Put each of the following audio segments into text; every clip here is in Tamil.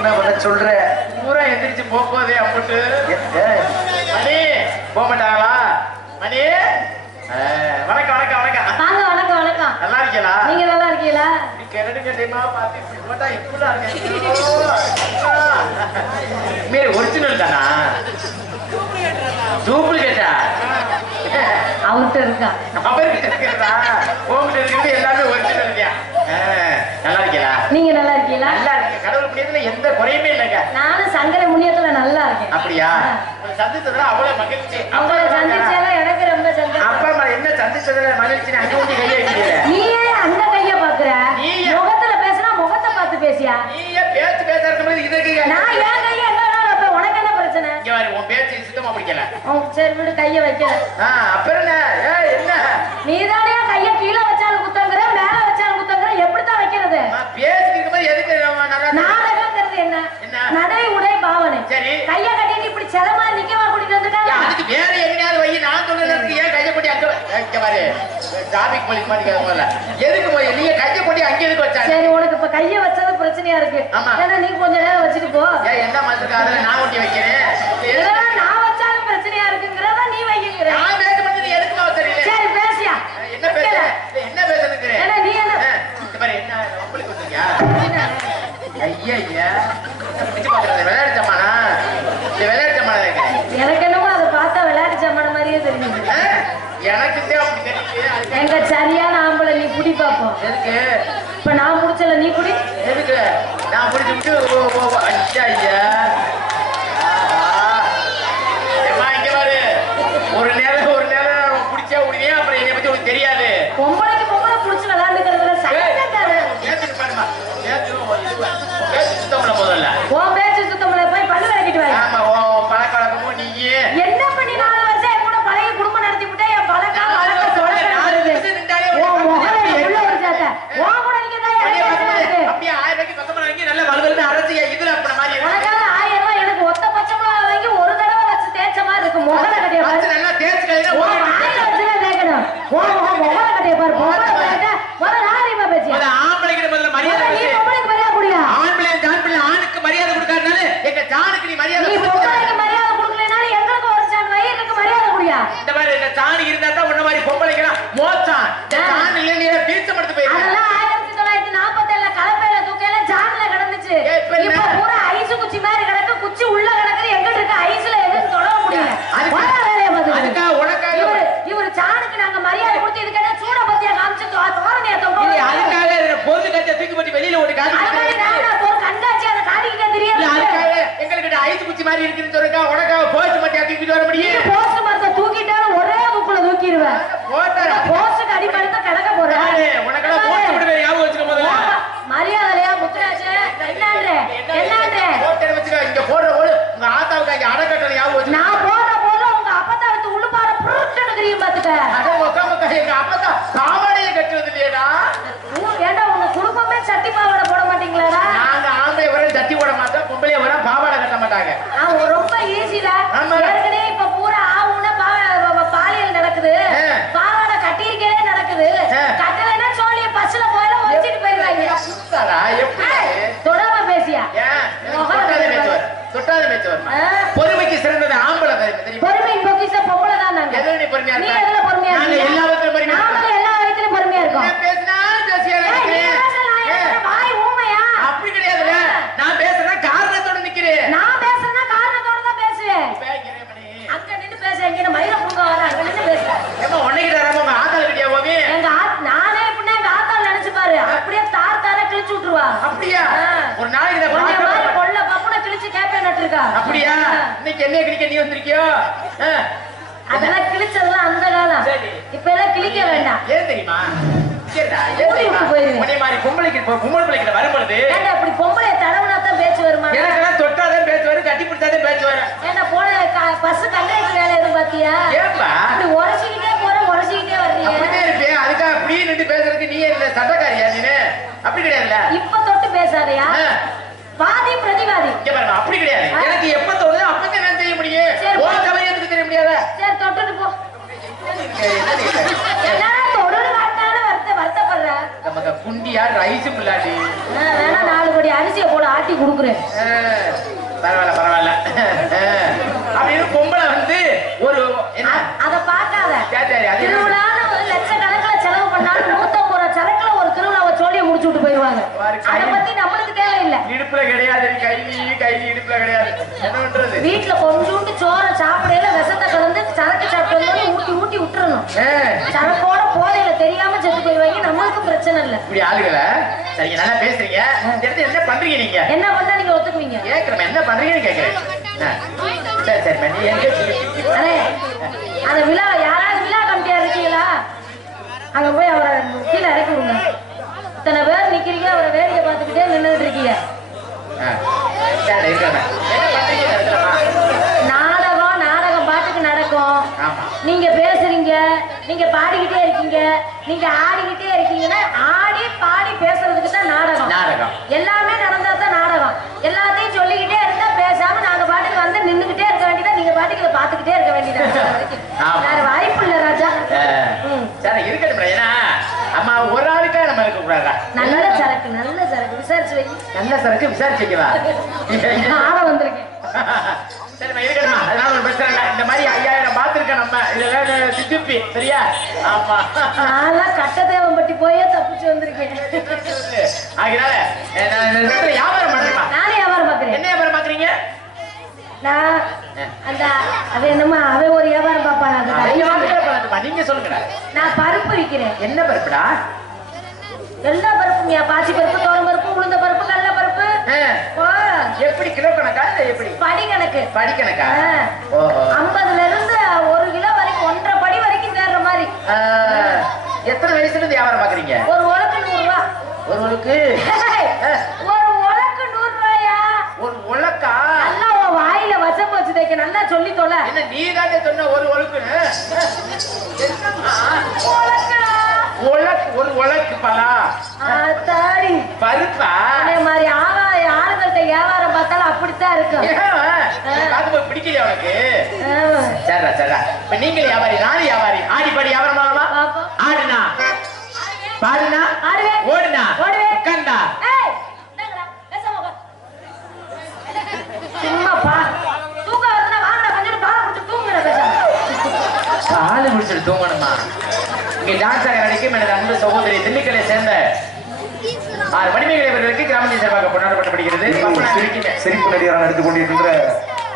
என்ன பண்ண சொல்ற? பூரா எந்திரிச்சு போதே அப்பட்டு மணி போக மாட்டாங்களா? மணி வணக்கம் வணக்கம் வணக்கம். வாங்க வணக்கம் வணக்கம். நல்லா இருக்கீங்களா? நீங்க நல்லா இருக்கீங்களா? கிணறு கட்டியமா பார்த்து இப்படி போட்டா இப்படிலாம் இருக்கேன். ஒரிஜினல் தானா டூப்ளிகேட்டா? அவர்கிட்ட இருக்கா? அவர்கிட்ட இருக்கிறதா? உங்ககிட்ட இருக்கிறது எல்லாமே ஒரிஜினல் இல்லையா? நல்லா இருக்கீங்களா? நீங்க நல்லா இருக்கீங்களா? நல்லா இருக்கீங்க. கடவுள் புண்ணியத்துல எந்த குறையுமே இல்லைங்க. நானும் சங்கர முனியத்துல நல்லா இருக்கேன். அப்படியா? சந்திச்சதுல அவ்வளவு மகிழ்ச்சி. அவங்கள சந்திச்சாலும் எனக்கு ரொம்ப சந்தோஷம். அப்பா என்ன சந்திச்சதுல மகிழ்ச்சி? அங்க வந்து கையை வைக்கிறீங்க. நீயே அந்த கைய பாக்குற? முகத்துல பேசினா முகத்தை பார்த்து பேசியா? நீயே பேச்சு பேச இருக்கும்போது இதுக்கு நான் ஏன் கைய என்ன உனக்கு என்ன பிரச்சனை? இங்க பாரு, உன் பேச்சு சுத்தமா பிடிக்கல. சரி விடு, கைய வைக்கல. அப்புறம் என்ன நீதானே கைய கீழே வச்சாலும் குத்தங்கிற, மேல வச்சாலும் குத்தங்கிற, எப்படித்தான் வைக்கிறது? பேசிட்டு இருக்கும்போது எதுக்கு நாடகங்கிறது என்ன? நடை உடை பாவனை. சரி, கைய கட்டிட்டு இப்படி செலமா நிக்கவா கூட்டிட்டு வந்துட்டாங்க? அதுக்கு வேற எங்கேயாவது வை. நான் சொல்றதுக்கு ஏன் கையை கொட்டி அங்க பாரு, டிராபிக் போலீஸ் மாதிரி முதல்ல எதுக்கு போய் நீங்க கையை கொட்டி அங்கே எதுக்கு வச்சாங்க? சரி, உனக்கு இப்ப கைய வச்சது பிரச்சனையா இருக்கு. ஏன்னா நீ கொஞ்ச நேரம் வச்சுட்டு போ. என்ன மாதிரி அதுல நான் ஒட்டி வைக்கிறேன். நான் வச்சாலும் பிரச்சனையா இருக்குங்கிறத நீ வைக்கிற. நான் பேச முடிஞ்சது எதுக்கு வச்சறீங்க? சரி பேசியா? என்ன பேச என்ன பேசுறீங்க? ஏன்னா நீ என்ன பாரு, என்ன உங்களுக்கு வந்தீங்க? ஐயா ஐயா பிடிச்சு பாக்குறது விளையாட்டு ஜமானா? விளையாட்டு ஜமானா இருக்கு. எனக்கு என்னமோ அதை பார்த்தா விளையாட்டு ஜமான மாதிரியே தெரியுது. எனக்கு அப்படி தெரியுது. எங்க சரியான ஆம்பளை நீ புடி பாப்போம். எதுக்கு? இப்ப நான் புடிச்சல நீ புடி. எதுக்கு? நான் புடிச்சு விட்டு ஐயா ஐயா இங்க பாரு, ஒரு நேரம் பிடிச்சா உடனே அப்புறம் என்னை பத்தி உனக்கு தெரியாது. பொம்பளைக்கு பொம்பளை புடிச்சு விளையாண்டுக்கிறதுல சட்டக்கார சுத்தம்ல முதல்ல உன் பேச்சு சுத்தம்ல போய் பல்லு விளக்கிட்டு வா. ஆமா, பழக்க வழக்கமும் நீயே என்ன பண்ணி 4 வருஷம் என் கூட பழகி குடும்பம் நடத்தி விட்டா என் பழக்க வழக்க சொல்ல உன் முகலை உள்ள ஒரு சேத்த உன் கூட நீங்க தான் அப்படியே 1000 ரூபாய்க்கு கொத்தமல்லி வாங்கி நல்ல வலுவலுன்னு அரைச்சி இதுல அப்படி மாதிரி உனக்காக 1000 ரூபாய் எனக்கு ஒத்த பச்சை மிளகா வாங்கி ஒரு தடவை வச்சு தேய்ச்ச மாதிரி இருக்கு. முகலை கட்டிய பாரு, நல்லா தேய்ச்சி கழினா வாயில வச்சுதான் தேய்க்கணும். முகலை கட்டிய பாரு, பொம்பளை பேட்ட முதல்ல நாகரிகமா பேசி. ஆம்பளைக்கு முதல்ல மரியாதை நீ பொம்பளைக்கு மரியாதை குடியா? ஆம்பளை ஜான் பிள்ளை ஆணுக்கு மரியாதை கொடுக்காதனால எங்க ஜானுக்கு நீ மரியாதை நீ பொம்பளைக்கு மரியாதை கொடுக்கலனாலும் எங்களுக்கு ஒரு சான் வயிறுக்கு மரியாதை குடியா? இந்த மாதிரி இந்த ஜான் இருந்தா தான் உன்ன மாதிரி பொம்பளைக்கலாம் மோச்சான். ஜான் இல்ல நீ பீச்ச மடுத்து போயிரு. அதெல்லாம் 1947 கலப்பையில தூக்கையில ஜான்ல கிடந்துச்சு. இப்ப பூரா ஐஸ் குச்சி மாதிரி கிடக்கு. குச்சி உள்ள கிடக்குது. எங்க இருக்கு ஐஸ்ல எதுவும் தொட முடியல. அதுக்கா உனக்காக இவரு ஜானுக்கு நாங்க மரியாதை கொடுத்து இது கேட்டா சூட பத்தியா காமிச்சு தோரணையா தொங்க. அதுக்காக பொது கட்சியை தூக்கி போட்டு வெளியில ஓடி காட்டி ஒரு கண்காட்சி அதை காட்டிக்கிட்டே தெரியாது. அதுக்காக எங்களுக்கு ஐஸ் குச்சி மாதிரி இருக்குன்னு சொல்றா. உனக்காக போஸ்ட் மத்தியா தூக்கிட்டு வர முடியும்? போஸ்ட் மரத்தை தூக்கிட்டாலும் ஒரே முக்குல தூக்கிடுவேன். போஸ்டுக்கு அடிப்படுத்த கிடக்க போறேன். உனக்கெல்லாம் போஸ்ட் விடுவே ஞாபகம் வச்சுக்க முதல்ல. மரியாதையா முத்துராஜ் என்னான்றே போஸ்டர் வச்சுக்க. இங்க போடுற போது உங்க ஆத்தாவுக்கு அங்க அடக்கட்டல ஞாபகம் வச்சு. நான் போடுற போது உங்க அப்பத்தா எடுத்து உள்ளுபார புருட்டுன்னு கிரியும் பாத்துக்க. அட உட்காம எங்க அப்பத்தா பாவாடையை கட்டுறது இல்லையடா. ஏண்டா உங்க குடும்பமே சட்டி பாவாடை போட மாட்டீங்களாடா? நாங்க ஆம்பளை வர சட்டி போட மாட்டோம், பொம்பளை வர பாவாடை கட்ட மாட்டாங்க. ரொம்ப ஈஸிடா. ஏற்கனவே இப்ப பூரா ஆவுன்னா பாலியல் நடக்குது. பாவாடை கட்டியிருக்கே நடக்குது. கட்டலைன்னா சோழிய பஸ்ல போயில வச்சுட்டு போயிருவாங்க. தொடாம பேசியா? தொட்டாத பேச்சுவர். பொறுமைக்கு சிறந்தது ஆம்பளை. பொறுமையின் பொக்கிஷம் பொம்பளை தான். நாங்க எதுல பொறுமையா நீ எதுல பொறுமையா இருக்கீங்க? எல்லா விதத்திலும் பொறுமையா நாம எல்லா விதத்திலும் பொறுமையா இருக்கோம். பேசினா வாய் ஊமையா? அப்படி கிடையாதுல. நான் பேசுறேன்னா காரணத்தோட நிக்கிறேன். நான் பேசுறேன்னா காரணத்தோட தான் பேசுவேன். அங்க நின்னு பேச எங்க மயில பூங்கா வர அங்க நின்னு பேச. ஏமா உன்னைக்கு தரமா உங்க ஆத்தால கிட்டியா போவே? எங்க நானே இப்ப எங்க ஆத்தால நினைச்சு பாரு. அப்படியே தார் தார கிழிச்சு விட்டுருவா. அப்படியா? ஒரு நாளைக்கு நான் பாக்க கொல்ல பப்புன கிழிச்சு கேப்பே நட்டுருக்கா. அப்படியா? இன்னைக்கு என்ன கிழிக்க நீ வந்திருக்கியோ? அதெல்லாம் கிழிச்சதெல்லாம் அந்த காலம். இப்ப எல்லாம் கிழிக்க வேண்டாம். ஏன் தெரியுமா? பொம்பளை தடவுனாத்தான் பேச்சு வருமா? எனக்கு தொட்டாதான் பேச்சு வரும், கட்டி பிடிச்சாதான் பேச்சு வரும். ஏன்னா போன பஸ் கண்டக்டர் வேலை எதுவும் பாத்தியா? அப்படி உரசிக்கிட்டே போற உரசிக்கிட்டே வர்றீங்க. அப்படியே இருப்பேன். அதுக்காக அப்படியே நின்று பேசுறதுக்கு நீ என்ன சட்டக்காரியா? நீனு அப்படி கிடையாதுல்ல. இப்ப தொட்டு பேசாதையா? வாதி பிரதிவாதி. அப்படி கிடையாது. எனக்கு எப்ப தோணுது அப்பதான் நான் செய்ய முடியும். ஒரு சமயத்துக்கு தெரிய முடியாத. சரி தொட்டுட்டு போ. என்னடா தொடுன்னு காட்டினாலும் வருத்தப்படுற. நமக்கு குண்டியா ரைஸ் பிள்ளாடி வேணா 4 கோடி அரிசியை போட ஆட்டி ஆட்டி குடுக்குறேன். பரவாயில்ல பரவாயில்ல. அப்படின்னு பொம்பளை வந்து ஒரு அத பாக்காத. திருவிழான்னு லட்சக்கணக்கில் செலவு பண்ணாலும் 150 ரூபா சரக்குல ஒரு திருவிழாவை சோழியை முடிச்சு விட்டு போயிருவாங்க. அதை பத்தி நம்மளுக்கு தேவையில்லை. இடுப்புல கிடையாது, கை இடுப்புல கிடையாது. என்ன பண்றது? வீட்டுல கொஞ்சோண்டு சோறை சாப்பிடையில விஷத்தை கலந்து சரக்கு சாப்பிட்டு ஊட்டி ஊட்டி விட்டுறணும். சரக்கோட போதையில தெரியாம செத்து போயிருவாங்க. நம்மளுக்கும் பிரச்சனை இல்லை. இப்படி ஆளுகளை சரிங்க நல்லா பேசுறீங்க. என்ன பண்றீங்க நீங்க? என்ன பண்ணா நீங்க ஒத்துக்குவீங்க? கேக்குறேன் என்ன பண்றீங்கன்னு கேக்குறேன். சரி சரி. அந்த விழா யாராவது விழா கமிட்டியா இருக்கீங்களா? அங்க போய் அவரை கீழே இறக்கி விடுங்க. இத்தனை பேர் நிக்கிறீங்க, அவரை வேடிக்கை பார்த்துக்கிட்டே நின்றுட்டு இருக்கீங்க. நாடகம் பாட்டுக்கு நடக்கும். நீங்க பேசுறீங்க, நீங்க பாடிக்கிட்டே இருக்கீங்க, நீங்க ஆடிக்கிட்டே இருக்கீங்கன்னா ஆடி பாடி பேசுறதுக்கு தான் நாடகம். எல்லாமே நடந்தா தான் நாடகம். எல்லாத்தையும் சொல்லிக்கிட்டே இருந்தா பேசாம நாங்க பாட்டுக்கு வந்து நின்னுகிட்டே இருக்க வேண்டியதா, நீங்க பாட்டுக்கு இதை பாத்துக்கிட்டே இருக்க வேண்டியதா. வேற வாய்ப்பு இல்ல ராஜா. சரி இருக்கட்டும். ஏன்னா அம்மா ஒரு ஆளுக்கா நம்ம இருக்க கூடாதா? நல்ல சரக்கு விசாரிச்சு வை. நல்ல சரக்கு விசாரிச்சு வைக்கவா? ஆட வந்திருக்கேன். சரி இருக்கட்டும். அதனால ஒரு பிரச்சனை இல்லை. இந்த மாதிரி 5000 பார்த்துருக்கேன் நம்ம. இதுல சித்துப்பி சரியா? ஆமா நான் கட்டதேவம்பட்டி போயே தப்பிச்சு வந்திருக்கேன். அதனால வியாபாரம் பண்றேன். நானே வியாபாரம் பாக்குறேன். என்ன வியாபாரம் பாக்குறீங்க? நான் அந்த அது என்னமா அவன் ஒரு வியாபாரம் பாப்பான். நீங்க சொல்லுங்க. நான் பருப்பு விற்கிறேன். என்ன பருப்புடா? எல்லா பருப்புங்க. பாசி பருப்பு, தோரம் பருப்பு, உளுந்த பருப்பு, கடல பருப்பு. எப்படி கிலோ கணக்கா? எப்படி படி கணக்கு? படி கணக்கா? 50ல இருந்து 1 கிலோ வரைக்கும் 1.5 படி வரைக்கும் தேர்ற மாதிரி. எத்தனை வயசுல இருந்து வியாபாரம் பாக்குறீங்க? ஒரு உலக்கு 100 ரூபா. ஒரு உலக்கு? ஒரு உலக்கு 100 ரூபாயா? ஒரு உலக்கா? நல்லா வாயில வசம் வச்சு தைக்க நல்லா சொல்லி தொலை. என்ன நீ தானே சொன்ன ஒரு உலக்குன்னு? ஒரு உலக்கு பலா தாடி பருப்பா? அதே மாதிரி ஆளுங்கள்ட்ட வியாபாரம் பார்த்தாலும் அப்படித்தான் இருக்கும். பிடிக்கலையா உனக்கு? சரிடா சரிடா. இப்ப நீங்க வியாபாரி, நானும் வியாபாரி. ஆடி பாடி வியாபாரம் ஆகலாம். ஆடுனா பாடுனா ஓடுனா உட்கார்ந்தா சும்மா தூங்க வருதுன்னா வாங்க கொஞ்சம் பாலை குடிச்சு தூங்குற. பாலை குடிச்சிட்டு தூங்கணுமா? இங்கே டான்ஸ் ஆக நடிக்கும் எனது அன்பு சகோதரி திண்டுக்கலை சேர்ந்த 6 மணிமேகலை அவர்களுக்கு கிராமத்தின் சார்பாக கொண்டாடப்படப்படுகிறது. சிரிப்பு நடிகராக நடித்துக் கொண்டிருக்கின்ற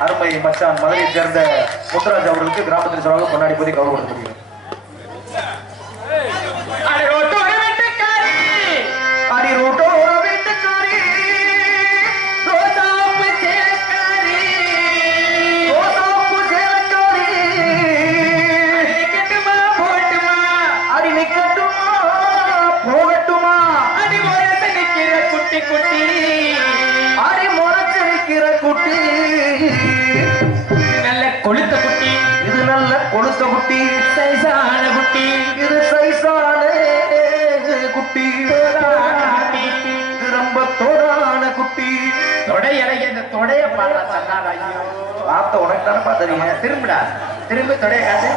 அருமை மச்சான் மதுரையை சேர்ந்த முத்துராஜ் அவர்களுக்கு கிராமத்தின் சார்பாக கொண்டாடி போதை கௌரவப்படுத்தப்படுகிறது. கொளுத்த குட்டி இது நல்ல கொளுத்த குட்டி, சைசான குட்டி இது சைசான குட்டி, இது ரொம்ப தோடான குட்டி. தொடையலை இந்த தொடைய பார்த்தா பார்த்த உனக்கு தானே பார்த்தீங்க. திரும்படா திரும்ப தொடைய காட்டு.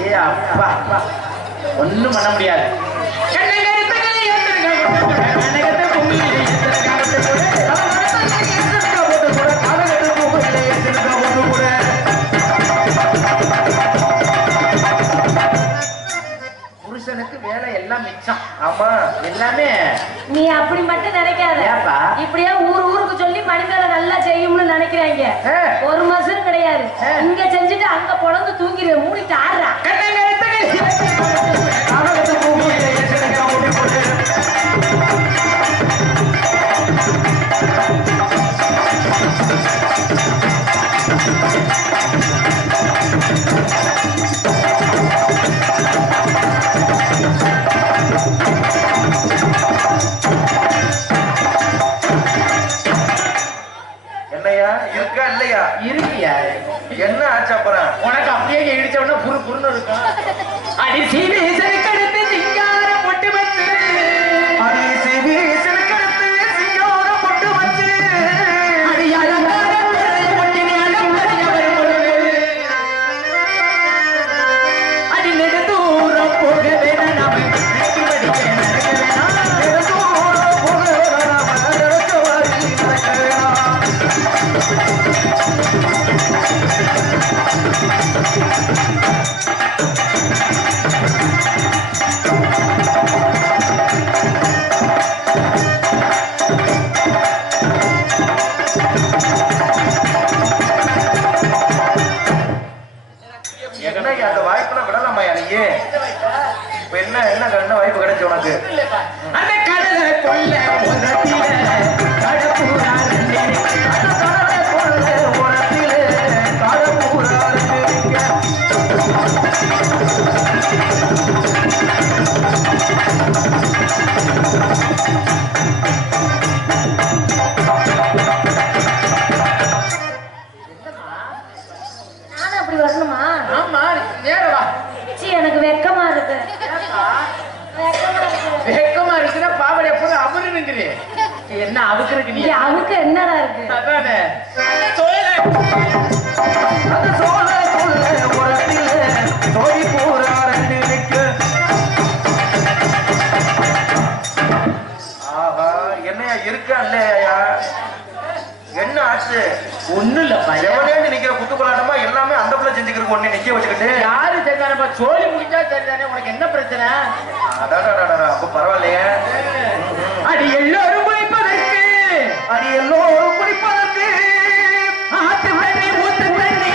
ஏ அப்பா ஒண்ணும் பண்ண முடியாது. புருஷனுக்கு வேலை எல்லாம் மிச்சம். ஆமா எல்லாமே. நீ அப்படி மட்டும் நினைக்காத. இப்படியே ஊருக்கு சொல்லி மணிமேல நல்லா செய்யும்னு நினைக்கிறாங்க. ஒரு மாசம் கிடையாது. இங்க செஞ்சுட்டு அங்க பொழந்து தூங்கிடுற. மூடிட்டு ஆடுறா. என்னையா இருக்கா இல்லையா? இருக்கியா? என்ன ஆச்சா போறேன் உனக்கு அப்படியே இடிச்ச உடனே புரு புருன்னு இருக்கும். அடி சீவி செருக்கெடுத்து சிங்காரம் பொட்டு வச்சு, அடி சீவி செருக்கெடுத்து சிங்காரம் பொட்டு வச்சு, அடி அடி நெடுந்தூரம் போக வேணாம் நாம நடக்க வேணாம். நெடுந்தூரம் போக வேணாம் நாம நடக்க இருக்கு நீ அவருக்கு என்னடா இருக்கு என்னையா இருக்கா இல்லையா என்ன ஆச்சு ஒண்ணு இல்லப்பா எவனேன்னு நிக்கிற குத்துக்கொள்ளாட்டமா எல்லாமே அந்த பிள்ளை செஞ்சுக்கிறதுக்கு ஒண்ணு நிக்க வச்சுக்கிட்டு யாரு சரிதானப்பா சோழி முடிஞ்சா சரிதானே உனக்கு என்ன பிரச்சனை அடாடா அப்ப பரவாயில்லையே அடி எல்லாரும் குளிப்பதற்கு அடி எல்லோரும் குளிப்பதற்கு ஆத்து தண்ணி ஊத்து தண்ணி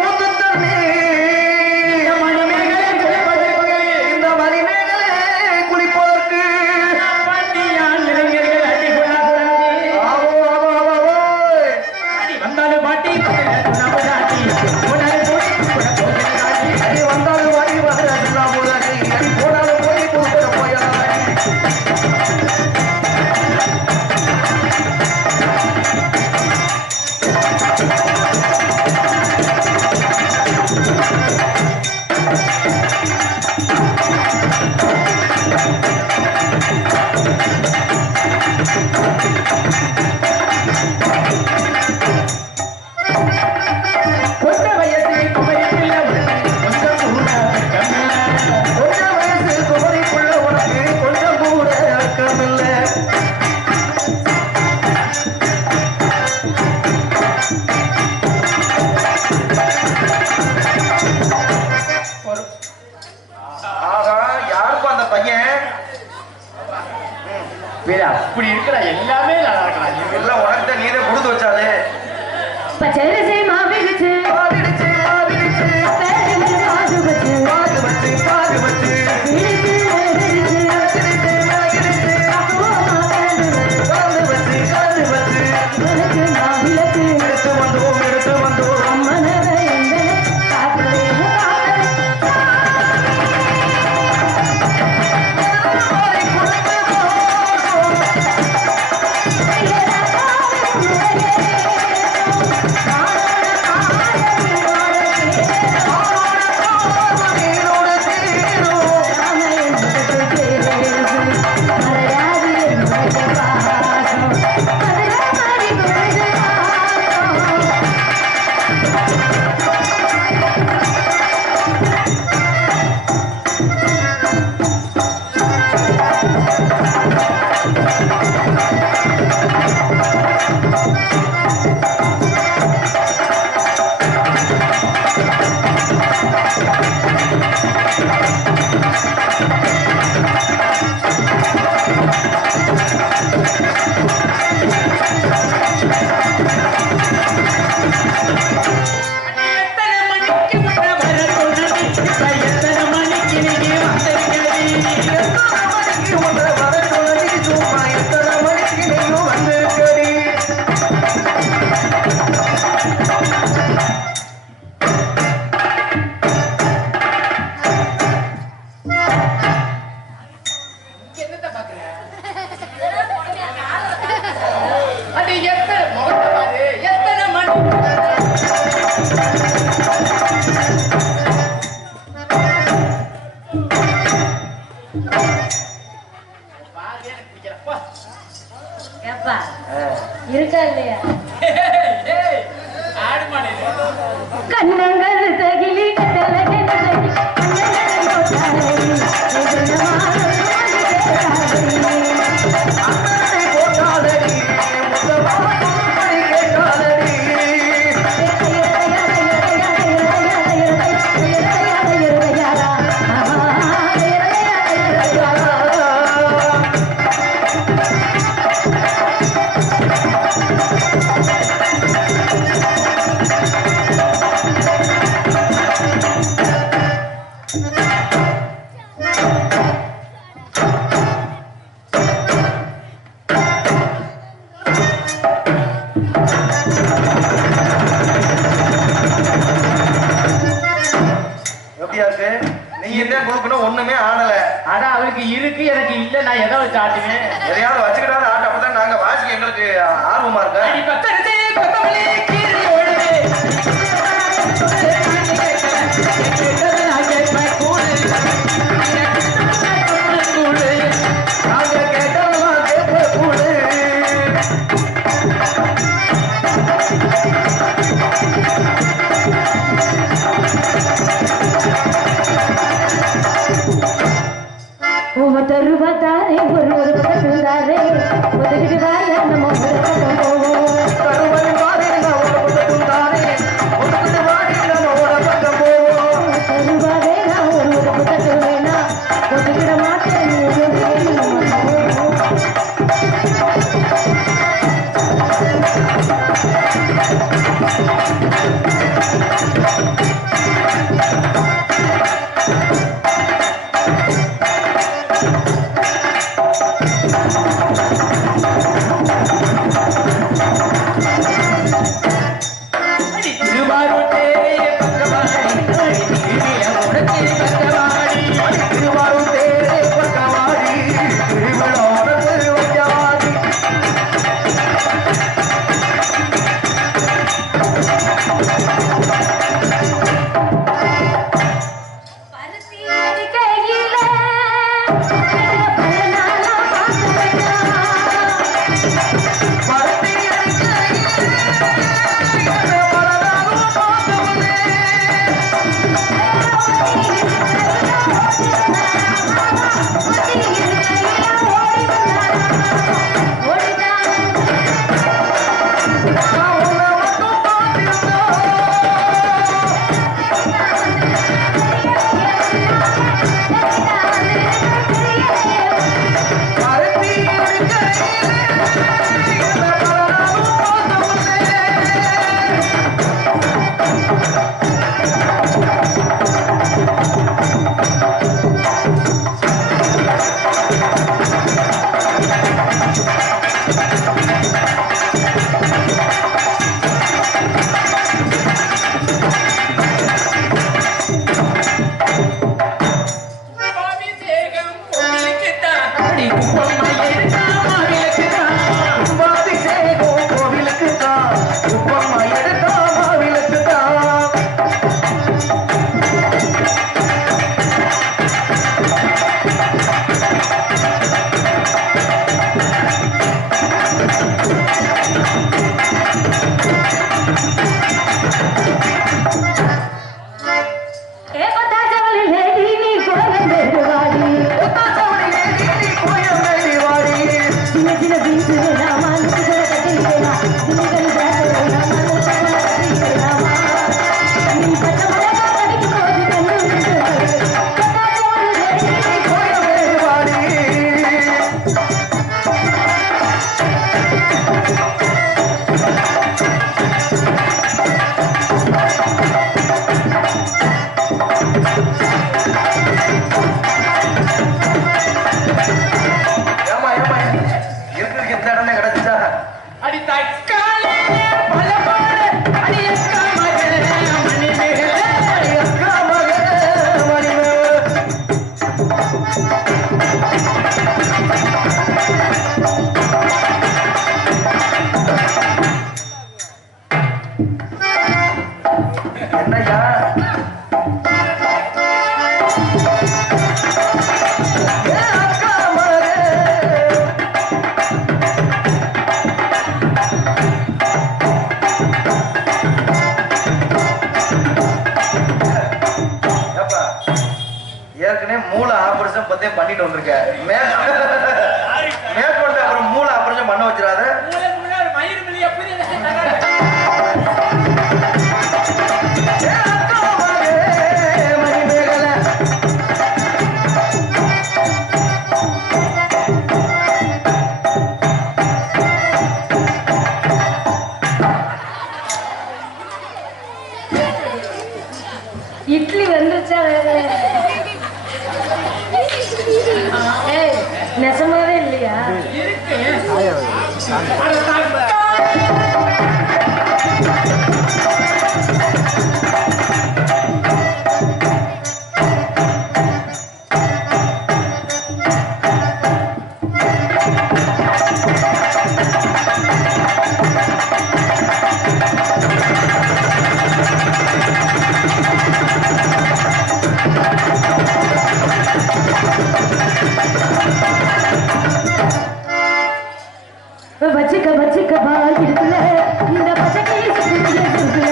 ஊத்து தண்ணி மணிமேகலை குளிப்பதற்கு இந்த மணிமேகலை குளிப்பதற்கு பாட்டியான் இளைஞர்கள் அடி கொண்டாடி அடி வந்தாலும் பாட்டி நம்ம தாட்டி அடி வந்தாலும் வாங்கி அடி போனாலும் போய் கொடுக்கிற போயா கொண்ட வயசு குமரிக்குள்ள கொஞ்சம் கூட கொஞ்சம் வயசு குமரிக்குள்ள உனக்கு கொஞ்சம் கூட அக்கமில்லை ஆகா யாருக்கும் அந்த பையன் அப்படி இருக்கிற எல்லாமே நல்லா இருக்கலாம் எல்லாம் உனக்கு தான் நீரே கொடுத்து வச்சாலே பச்சரிசி மாவிடுச்சு பாதிடுச்சு பாதிடுச்சு பாது வச்சு பாது வச்சு பாது வச்சு காது வச்சு காது வச்சு எடுத்து வந்தோம் அம்மனவை காத்து இருக்கா இல்லையா கண்ணங்கள் தகிலி கட்டலகி ஒண்ணுமே ஆடல. ஆனா அவளுக்கு இருக்கு எனக்கு இல்ல, நான் எதை வச்சு ஆட்டுவேன்? எதையாவது வச்சுக்கிட்டாவது ஆட்ட, அப்பதான் நாங்க வாசிக்க எங்களுக்கு ஆர்வமா இருக்கு. நாங்க கேட்டவா கேட்ப ஒதுக்கிட்டு வாய நம்ம ஒரு பக்கம் போவோம் கருவறை வாடி நான் ஒரு பக்கம் தானே ஒதுக்கிட்டு வாடி நம்ம ஒரு பக்கம் போவோம் தெருவாவே நான் ஒரு பக்கத்து வேணா ஒதுக்கிட மாட்டேன் நீ ஒதுக்கிட்டு நம்ம போவோம் ஏற்கனவே மூளை ஆபரேஷன் பத்தே பண்ணிட்டு வந்திருக்கேன் மேற்கொண்டு அப்புறம் மூளை ஆபரேஷன் பண்ண வச்சிடாத இட்லி வந்துருச்சா நெசமாவே இல்லையா வச்சுக்க வச்சுக்க பா இருக்குல இந்த பச்சைக்கு சுத்திய சுத்தில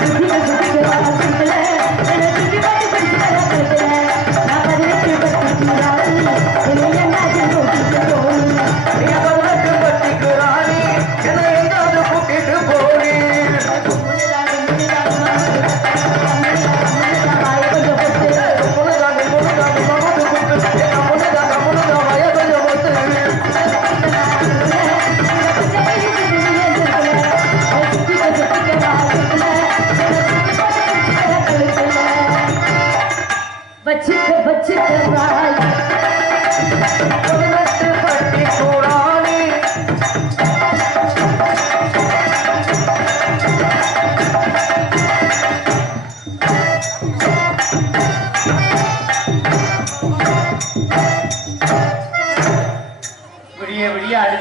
சுத்திக்க சுத்திக்க பா இருக்குல என்ன சுத்தி பாட்டு படிச்சுடா படிக்கல நான் பதினெட்டு பத்து என்ன என்ன போட்டு போய்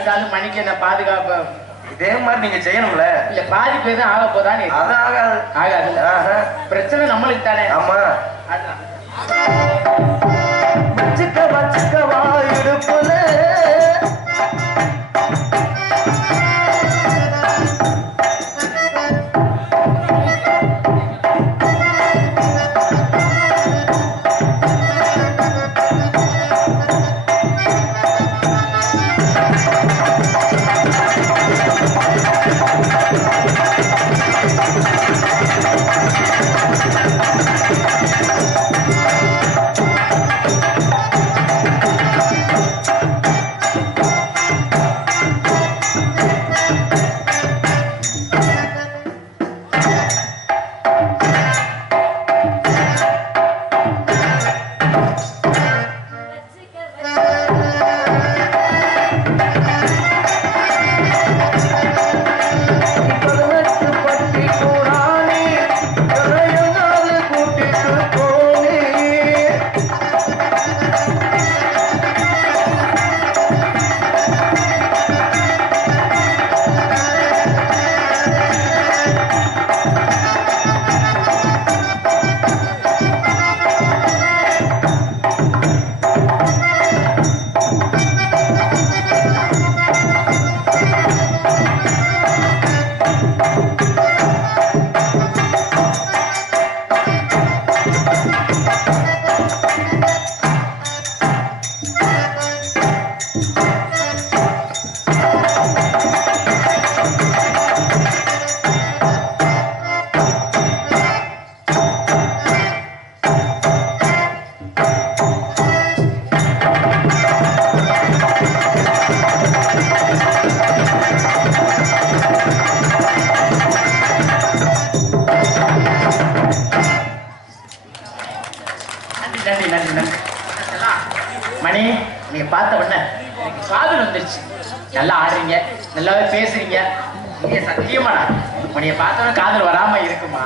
இருந்தாலும் மணிக்கு என்ன பாதுகாப்பு இதே மாதிரி நீங்க செய்யணும்ல. இல்ல பாதிப்பு எதுவும் ஆக போதானே? அது ஆகாது. ஆகாது. பிரச்சனை நம்மளுக்கு தானே. ஆமா. வச்சுக்க வச்சுக்கவா இடுப்புல மணி நீங்க பார்த்த உடனே காதல் வந்துருச்சு. நல்லா ஆடுறீங்க, நல்லாவே பேசுறீங்க. நீங்க சத்தியமா உன்னைய பார்த்தோன்னா காதல் வராம இருக்குமா?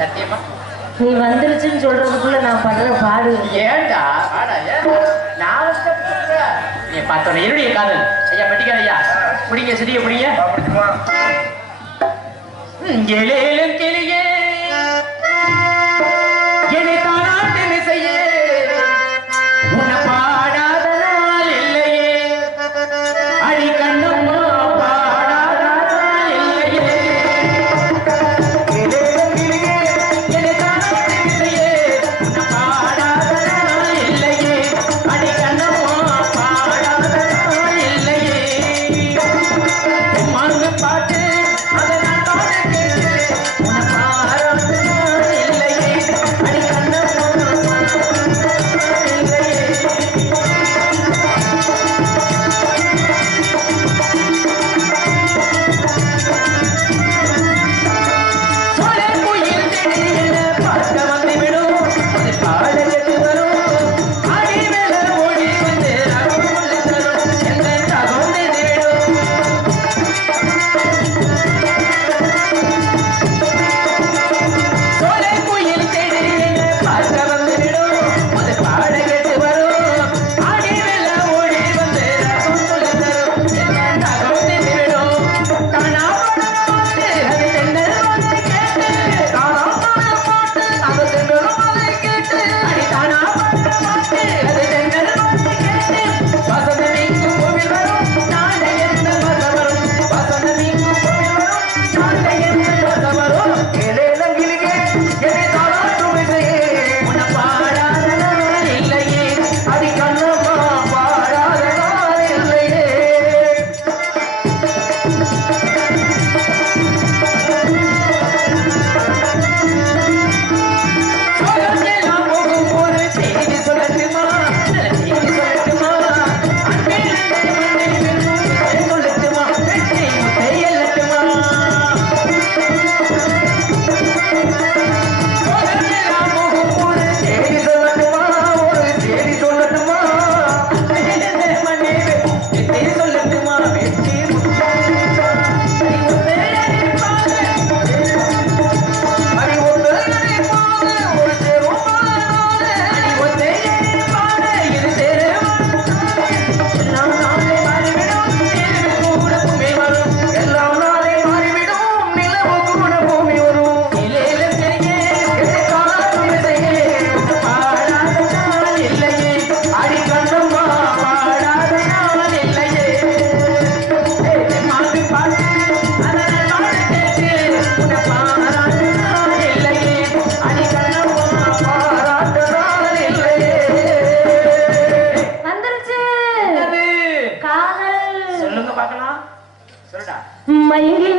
சத்தியமா நீ வந்துருச்சுன்னு சொல்றதுக்குள்ள நான் பண்ற பாடு. ஏண்டா நான் நீ பார்த்தோன்னே என்னுடைய காதல். ஐயா பட்டிக்கார ஐயா பிடிங்க, செடிய பிடிங்க. ஏழேலும் கிளியே என்னை தானாட்டு செய்யே உன்னை பாடாத நாள் இல்லையே அடி கண்ணம்மா பாடாத நாள் இல்லையே. ஏழேலும் கிளியே என்னை தானாட்டு செய்யே உன்னை பாடாத நாள் இல்லையே அடி கண்ணம்மா பாடாத நாள் இல்லையே. பாட்டு அதை நான் பாட கேட்டு உன்னை பார்க்கலாம் சொல்லுடா மயங்கி